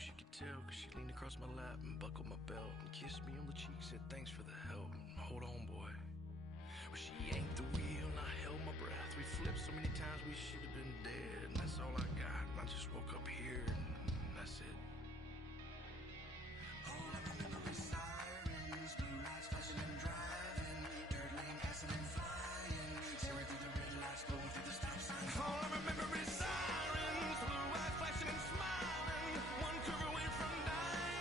she could tell, cause she leaned across my lap and buckled my belt and kissed me on the cheek, said thanks for the help. Hold on, boy. Well, she yanked the wheel and I held my breath. We flipped so many times we should have been dead, and that's all I got. And I just woke up here and that's it. All I remember is sirens, blue lights flashing and driving, dirt lane passing and flying, tearing through the red lights, going through the stop sign. All I remember is sirens, blue lights flashing and smiling, one curve away from dying.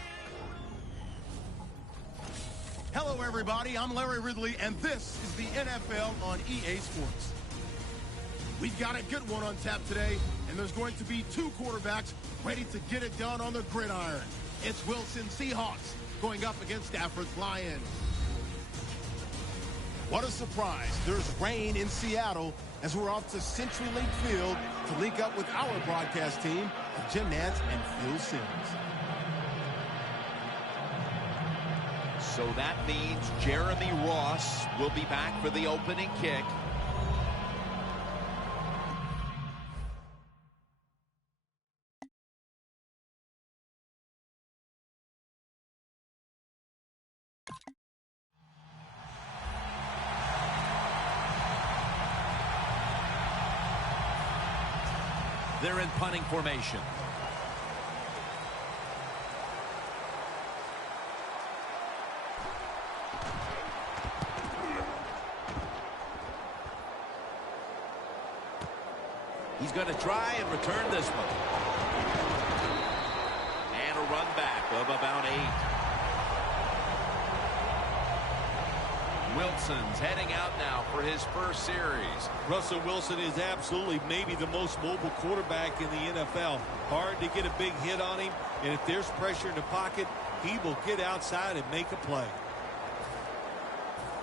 Hello, everybody. I'm Larry Ridley, and this is the NFL on EA Sports. We've got a good one on tap today, and there's going to be two quarterbacks ready to get it done on the gridiron. It's Wilson Seahawks going up against Stafford's Lions. What a surprise. There's rain in Seattle as we're off to Century Link Field to link up with our broadcast team of Jim Nantz and Phil Simms. So that means Jeremy Ross will be back for the opening kick. They're in punting formation. He's going to try and return this one. And a run back of about 8. Wilson's heading out now for his first series. Russell Wilson is absolutely maybe the most mobile quarterback in the NFL. Hard to get a big hit on him, and if there's pressure in the pocket, he will get outside and make a play.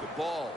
The ball.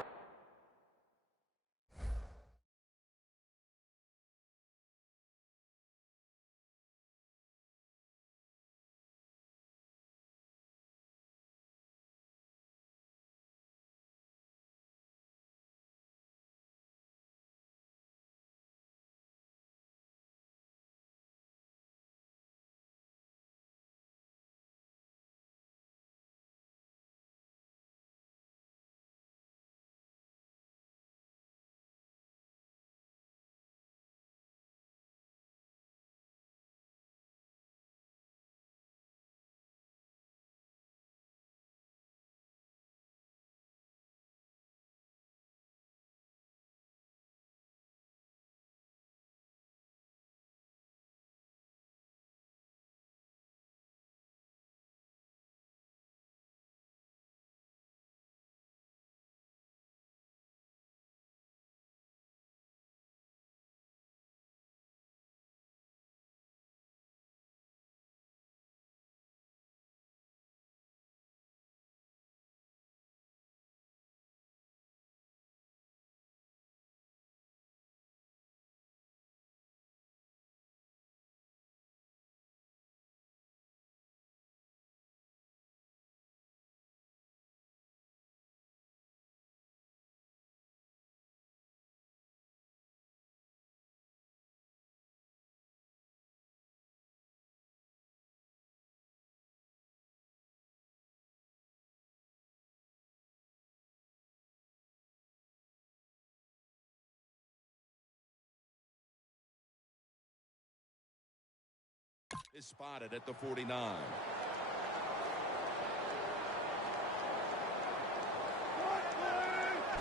Is spotted at the 49.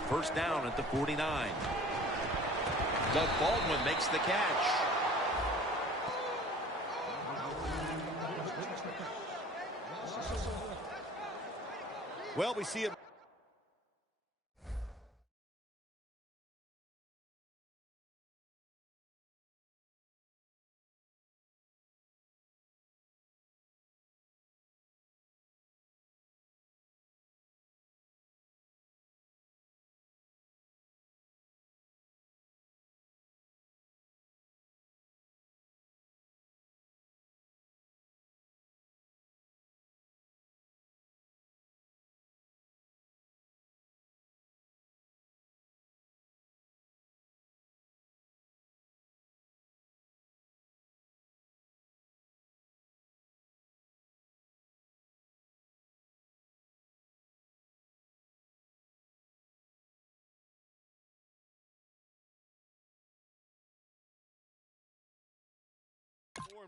First down at the 49. Doug Baldwin makes the catch. Well, we see it.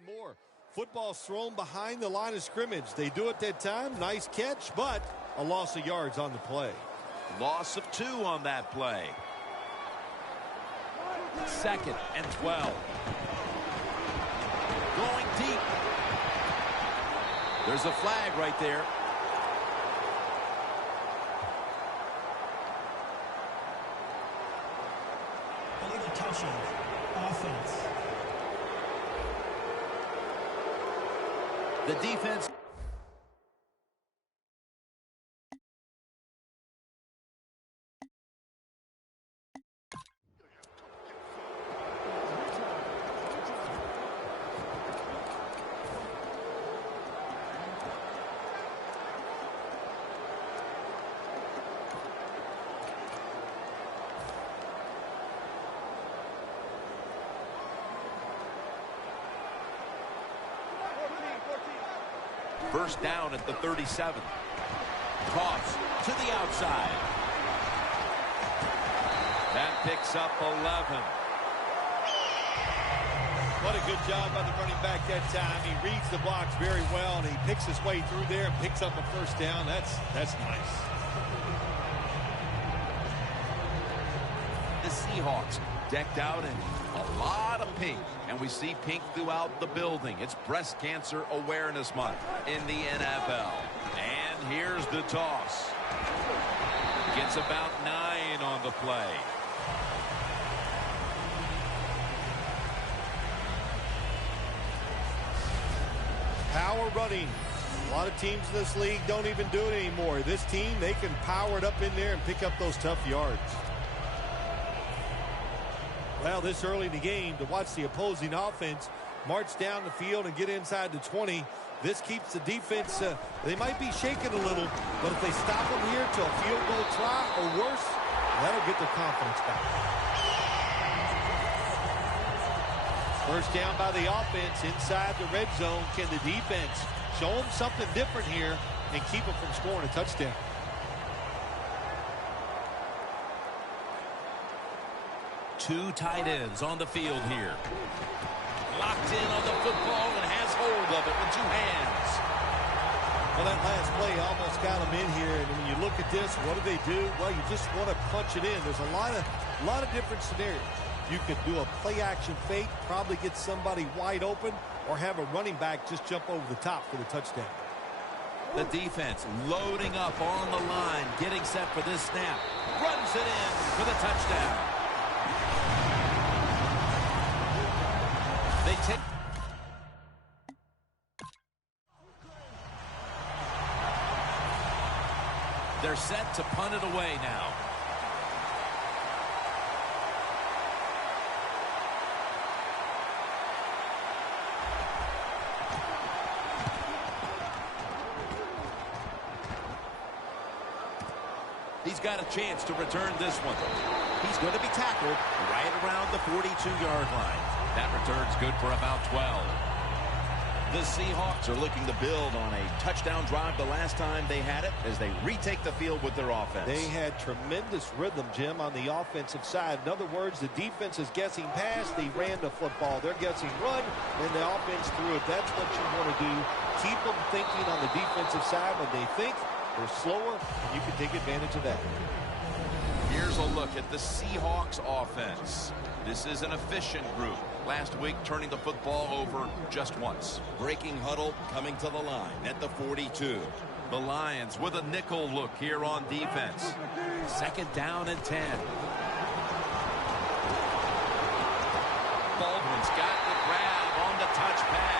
and more. Football's thrown behind the line of scrimmage. They do it that time. Nice catch, but a loss of yards on the play. Loss of 2 on that play. 2nd and 12. Going deep. There's a flag right there. Illegal touching. Offense. The defense. First down at the 37. Toss to the outside. That picks up 11. What a good job by the running back that time. He reads the blocks very well, and he picks his way through there and picks up a first down. That's nice. The Seahawks decked out in a lot of pink, and we see pink throughout the building. It's Breast Cancer Awareness Month in the NFL. And here's the toss. Gets about 9 on the play. Power running. A lot of teams in this league don't even do it anymore. This team, they can power it up in there and pick up those tough yards. Well, this early in the game, to watch the opposing offense march down the field and get inside the 20, this keeps the defense, they might be shaking a little, but if they stop them here to a field goal try or worse, that'll get their confidence back. First down by the offense inside the red zone. Can the defense show them something different here and keep them from scoring a touchdown? Two tight ends on the field here. Locked in on the football and has hold of it with 2 hands. Well, that last play almost got them in here, and when you look at this, what do? Well, you just want to punch it in. There's a lot of different scenarios. You could do a play-action fake, probably get somebody wide open, or have a running back just jump over the top for the touchdown. The defense loading up on the line, getting set for this snap. Runs it in for the touchdown. They take. They're set to punt it away now. He's got a chance to return this one. He's going to be tackled right around the 42-yard line. That return's good for about 12. The Seahawks are looking to build on a touchdown drive the last time they had it as they retake the field with their offense. They had tremendous rhythm, Jim, on the offensive side. In other words, the defense is guessing pass. They ran the football. They're guessing run, and the offense threw it. That's what you want to do. Keep them thinking on the defensive side. When they think, they're slower, and you can take advantage of that. Here's a look at the Seahawks offense. This is an efficient group. Last week, turning the football over just once. Breaking huddle coming to the line at the 42. The Lions with a nickel look here on defense. 2nd down and 10. Baldwin's got the grab on the touch pass.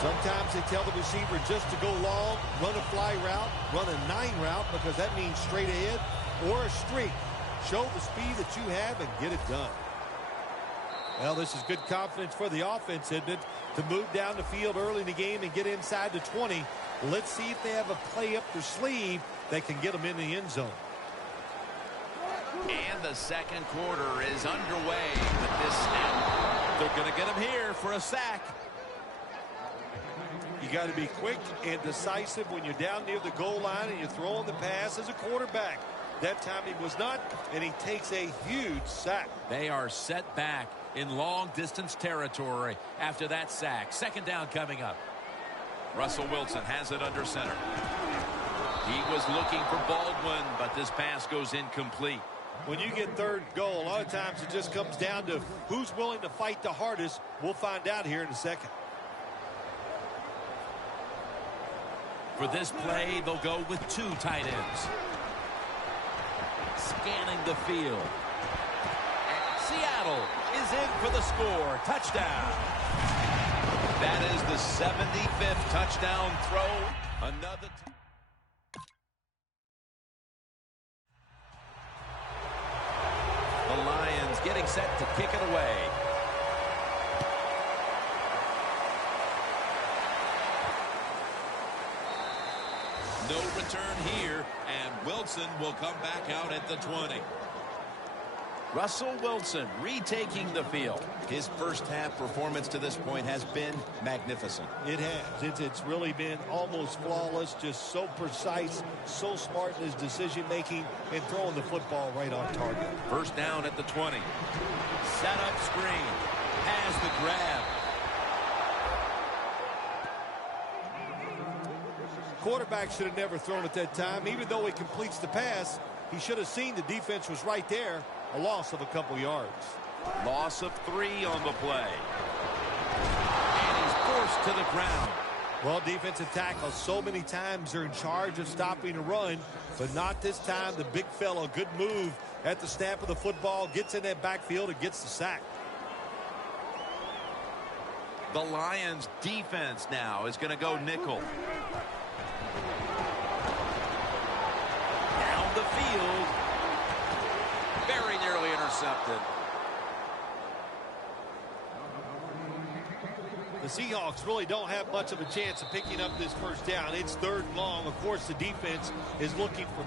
Sometimes they tell the receiver just to go long, run a fly route, run a 9 route, because that means straight ahead or a streak. Show the speed that you have and get it done. Well, this is good confidence for the offense, isn't it? To move down the field early in the game and get inside the 20. Let's see if they have a play up their sleeve that can get them in the end zone. And the second quarter is underway with this snap. They're going to get him here for a sack. You got to be quick and decisive when you're down near the goal line and you're throwing the pass as a quarterback. That time he was not, and he takes a huge sack. They are set back in long-distance territory after that sack. Second down coming up. Russell Wilson has it under center. He was looking for Baldwin, but this pass goes incomplete. When you get third goal, a lot of times it just comes down to who's willing to fight the hardest. We'll find out here in a second. For this play, they'll go with two tight ends. Scanning the field. And Seattle is in for the score. Touchdown. That is the 75th touchdown throw. Another. The Lions getting set to kick it away. No return here, and Wilson will come back out at the 20. Russell Wilson retaking the field. His first half performance to this point has been magnificent. It has. It's really been almost flawless, just so precise, so smart in his decision-making, and throwing the football right on target. First down at the 20. Set up screen. Has the grab. Quarterback should have never thrown at that time. Even though he completes the pass, he should have seen the defense was right there. A loss of a couple yards. Loss of 3 on the play. And he's forced to the ground. Well, defensive tackles so many times are in charge of stopping a run, but not this time. The big fella, good move at the snap of the football, gets in that backfield and gets the sack. The Lions defense now is going to go nickel. Down the field. Very nearly intercepted. The Seahawks really don't have much of a chance of picking up this first down. It's third and long. Of course, the defense is looking for...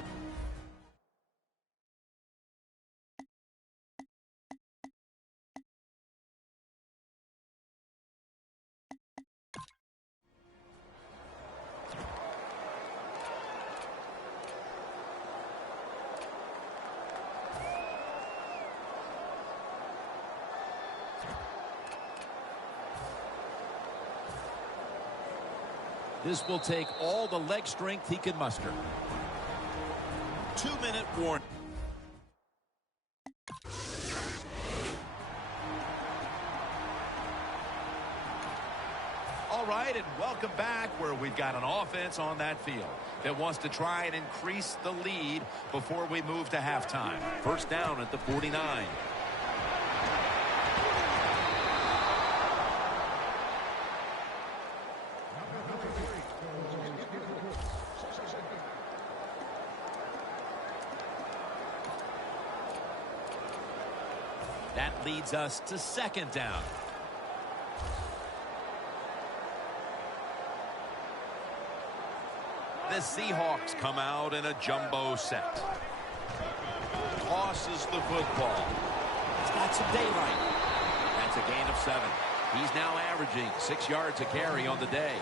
This will take all the leg strength he can muster. 2-minute warning. All right, and welcome back, where we've got an offense on that field that wants to try and increase the lead before we move to halftime. First down at the 49. That leads us to second down. The Seahawks come out in a jumbo set. Tosses the football. It's got some daylight. That's a gain of 7. He's now averaging 6 yards a carry on the day.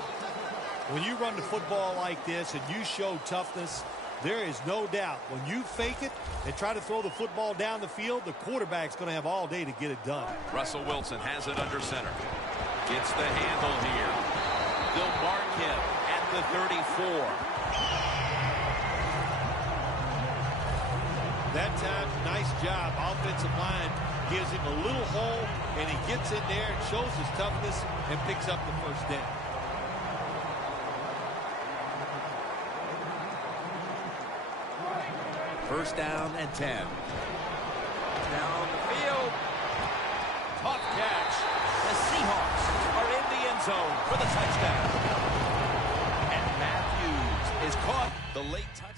When you run the football like this and you show toughness, there is no doubt when you fake it and try to throw the football down the field, the quarterback's going to have all day to get it done. Russell Wilson has it under center. Gets the handle here. They'll mark him at the 34. That time, nice job. Offensive line gives him a little hole, and he gets in there and shows his toughness and picks up the first down. First down and 10. Down the field. Tough catch. The Seahawks are in the end zone for the touchdown. And Matthews is caught. The late touch.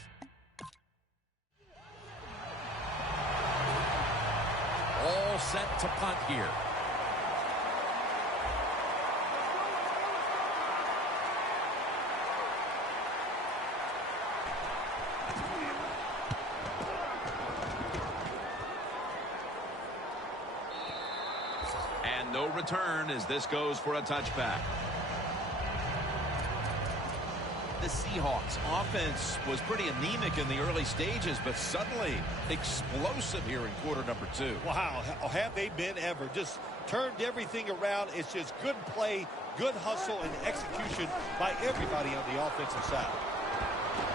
All set to punt here. And no return as this goes for a touchback. The Seahawks offense was pretty anemic in the early stages, but suddenly explosive here in quarter number 2. Wow, have they been ever. Just turned everything around. It's just good play, good hustle, and execution by everybody on the offensive side.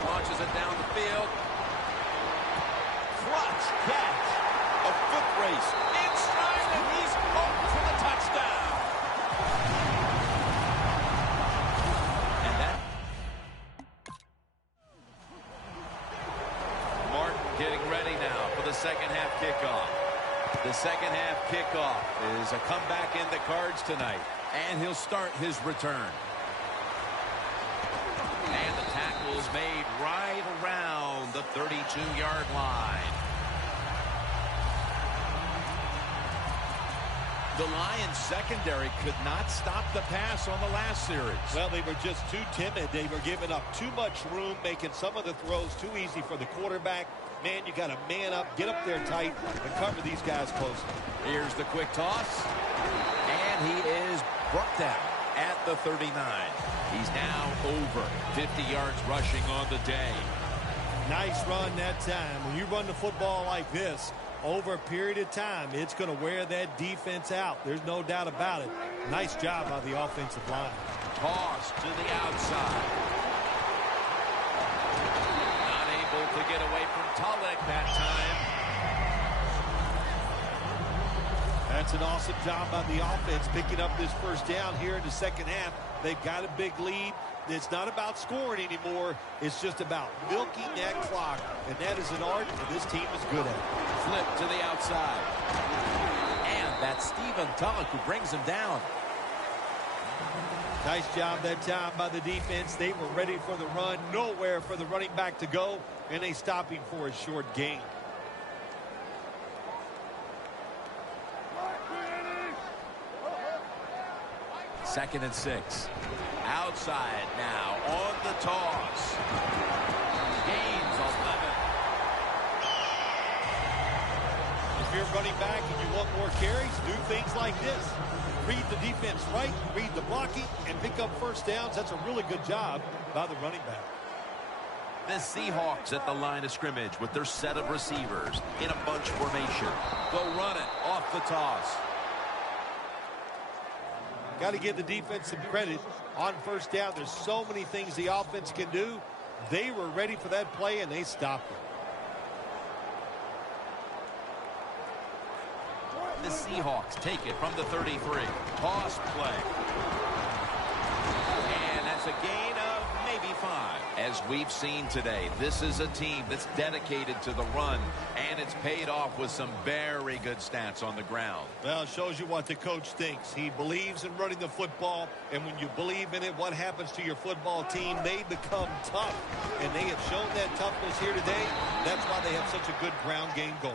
Launches it down the field. Clutch catch. A foot race. Inside, and he's open for the touchdown. And that. Martin getting ready now for the second half kickoff. The second half kickoff is a comeback in the cards tonight. And he'll start his return. And the tackle is made right around the 32-yard line. The Lions secondary could not stop the pass on the last series. Well, they were just too timid. They were giving up too much room, making some of the throws too easy for the quarterback. Man, you got to man up, get up there tight, and cover these guys closely. Here's the quick toss. And he is brought down at the 39. He's now over 50 yards rushing on the day. Nice run that time. When you run the football like this, over a period of time, it's going to wear that defense out. There's no doubt about it. Nice job by the offensive line. Toss to the outside. Not able to get away from Tulloch that time. That's an awesome job by the offense picking up this first down here in the second half. They've got a big lead. It's not about scoring anymore. It's just about milking that clock. And that is an art that this team is good at. Flip to the outside. And that's Stephen Tulloch who brings him down. Nice job that time by the defense. They were ready for the run. Nowhere for the running back to go. And they stop him for a short gain. Second and 6. Outside now on the toss. Gains 11. If you're running back and you want more carries, do things like this. Read the defense right, read the blocking, and pick up first downs. That's a really good job by the running back. The Seahawks at the line of scrimmage with their set of receivers in a bunch formation. Go run it off the toss. Got to give the defense some credit on first down. There's so many things the offense can do. They were ready for that play, and they stopped it. The Seahawks take it from the 33. Toss play. And that's a gain of maybe 5. As we've seen today, this is a team that's dedicated to the run, and it's paid off with some very good stats on the ground. Well, it shows you what the coach thinks. He believes in running the football, and when you believe in it, what happens to your football team? They become tough, and they have shown that toughness here today. That's why they have such a good ground game going.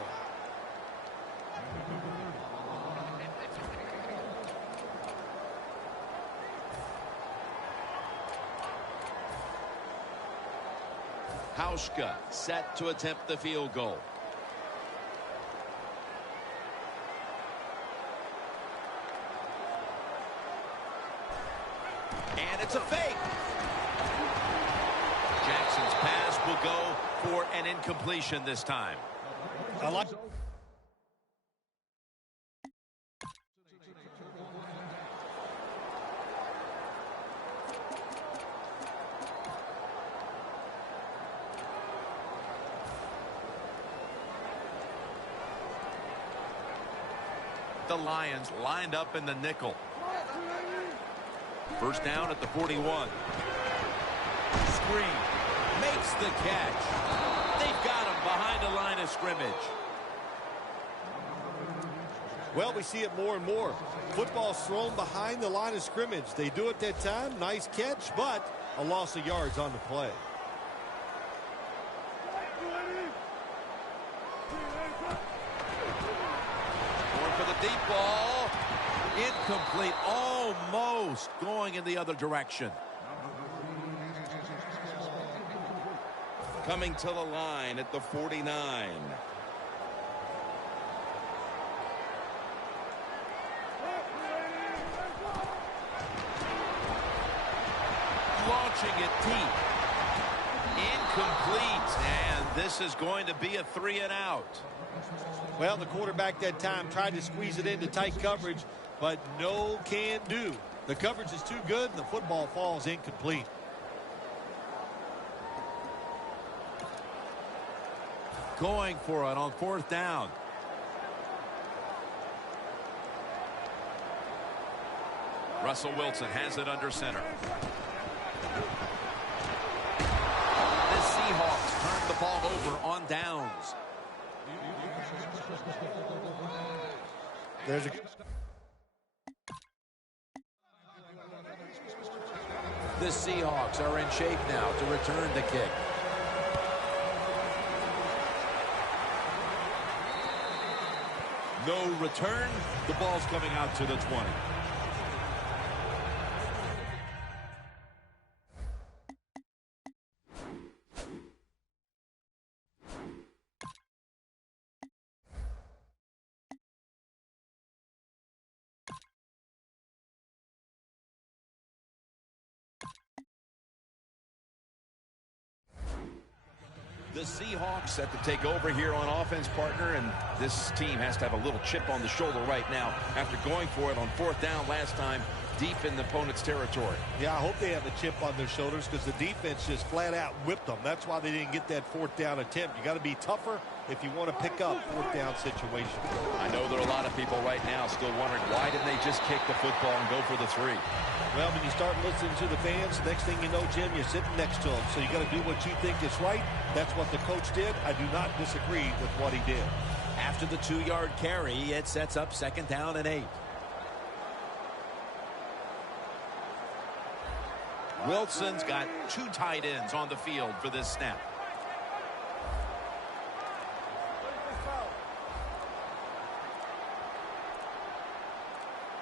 Hauschka set to attempt the field goal. And it's a fake. Jackson's pass will go for an incompletion this time. I like the Lions lined up in the nickel. First down at the 41. Screen. Makes the catch. They've got him behind the line of scrimmage. Well, we see it more and more. Football's thrown behind the line of scrimmage. They do it that time. Nice catch, but a loss of yards on the play. Going for the deep ball. Incomplete. Almost going in the other direction. Coming to the line at the 49. Launching it deep. Incomplete, and this is going to be a 3-and-out. Well, the quarterback that time tried to squeeze it into tight coverage, but no can do. The coverage is too good, and the football falls incomplete. Going for it on 4th down. Russell Wilson has it under center. The Seahawks turn the ball over on downs. There's a... The Seahawks are in shape now to return the kick. No return. The ball's coming out to the 20. The Seahawks set to take over here on offense, partner, and this team has to have a little chip on the shoulder right now after going for it on 4th down last time deep in the opponent's territory. Yeah, I hope they have a chip on their shoulders because the defense just flat out whipped them. That's why they didn't get that 4th down attempt. You got to be tougher if you want to pick up 4th down situation. I know there are a lot of people right now still wondering why didn't they just kick the football and go for the 3? Well, when you start listening to the fans, next thing you know, Jim, you're sitting next to them. So you got to do what you think is right. That's what the coach did. I do not disagree with what he did. After the 2-yard carry, it sets up 2nd down and 8. Wilson's got 2 tight ends on the field for this snap.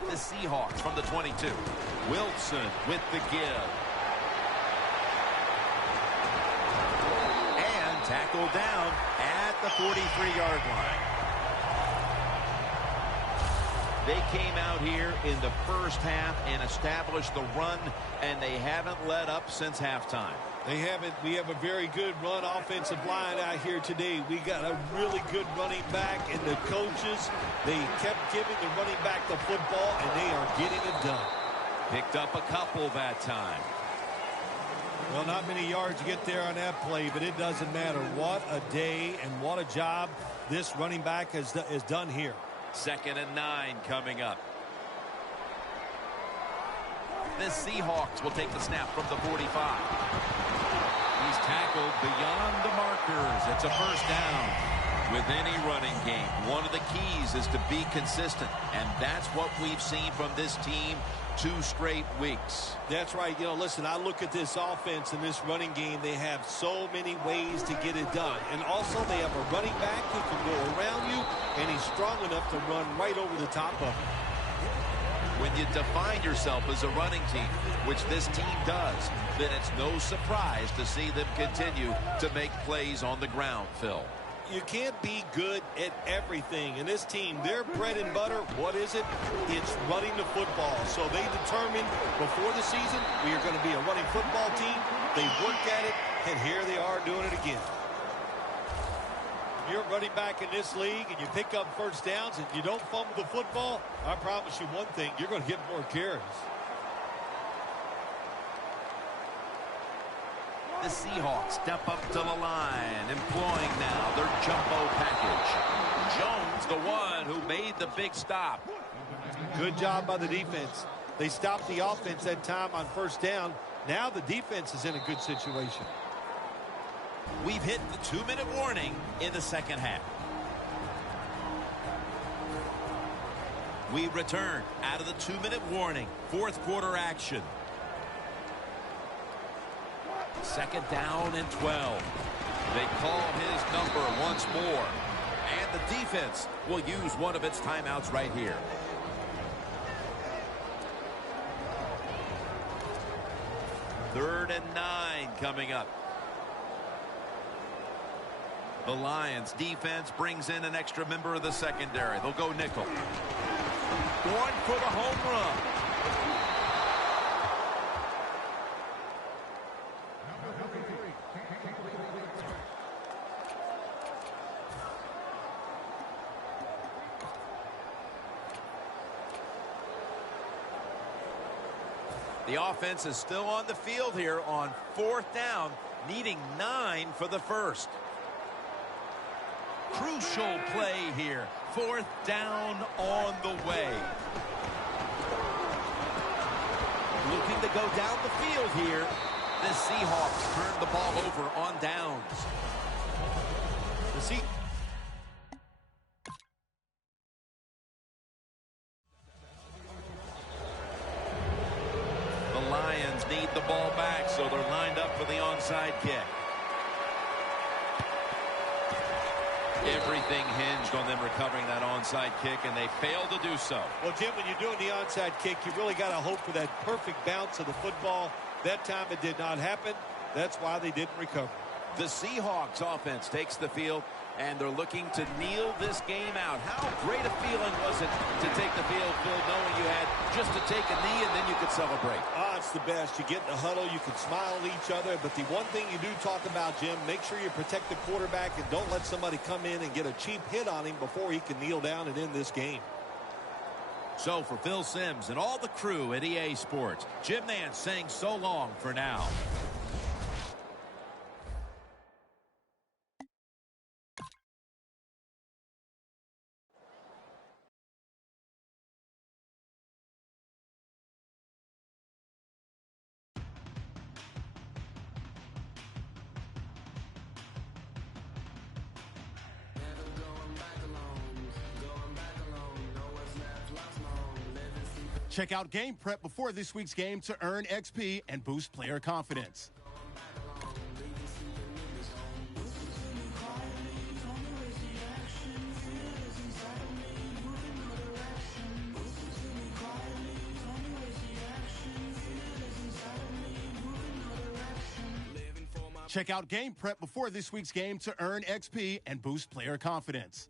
The Seahawks from the 22. Wilson with the give. And tackled down at the 43-yard line. They came out here in the first half and established the run, and they haven't let up since halftime. They haven't. We have a very good run offensive line out here today. We got a really good running back, and the coaches, they kept giving the running back the football, and they are getting it done. Picked up a couple that time. Well, not many yards to get there on that play, but it doesn't matter. What a day and what a job this running back has done here. 2nd and 9 coming up. The Seahawks will take the snap from the 45. He's tackled beyond the markers. It's a 1st down. With any running game, one of the keys is to be consistent, and that's what we've seen from this team 2 straight weeks. That's right. You know, listen, I look at this offense and this running game. They have so many ways to get it done. And also, they have a running back who can go around you, and he's strong enough to run right over the top of him. When you define yourself as a running team, which this team does, then it's no surprise to see them continue to make plays on the ground, Phil. You can't be good at everything. And this team, their bread and butter, what is it? It's running the football. So they determined before the season we are going to be a running football team. They worked at it, and here they are doing it again. You're running back in this league, and you pick up 1st downs, and you don't fumble the football, I promise you one thing, you're going to get more carries. The Seahawks step up to the line, employing now their jumbo package. Jones, the one who made the big stop. Good job by the defense. They stopped the offense that time on 1st down. Now the defense is in a good situation. We've hit the 2-minute warning in the 2nd half. We return out of the 2-minute warning. 4th quarter action. 2nd down and 12. They call his number once more. And the defense will use one of its timeouts right here. Third and 9 coming up. The Lions defense brings in an extra member of the secondary. They'll go nickel. Going for the home run. The offense is still on the field here on 4th down, needing 9 for the first. Crucial play here. 4th down on the way. Looking to go down the field here. The Seahawks turn the ball over on downs. The Lions need the ball back, so they're lined up for the onside kick. Everything hinged on them recovering that onside kick, and they failed to do so. Well, Jim, when you're doing the onside kick, you really got to hope for that perfect bounce of the football. That time it did not happen. That's why they didn't recover. The Seahawks offense takes the field, and they're looking to kneel this game out. How great a feeling was it to take the field, Phil, knowing you had just to take a knee and then you could celebrate? It's the best. You get in the huddle, you can smile at each other, but the one thing you do talk about, Jim, make sure you protect the quarterback and don't let somebody come in and get a cheap hit on him before he can kneel down and end this game. So for Phil Simms and all the crew at EA Sports, Jim Nantz saying so long for now. Check out Game Prep before this week's game to earn XP and boost player confidence. Check out Game Prep before this week's game to earn XP and boost player confidence.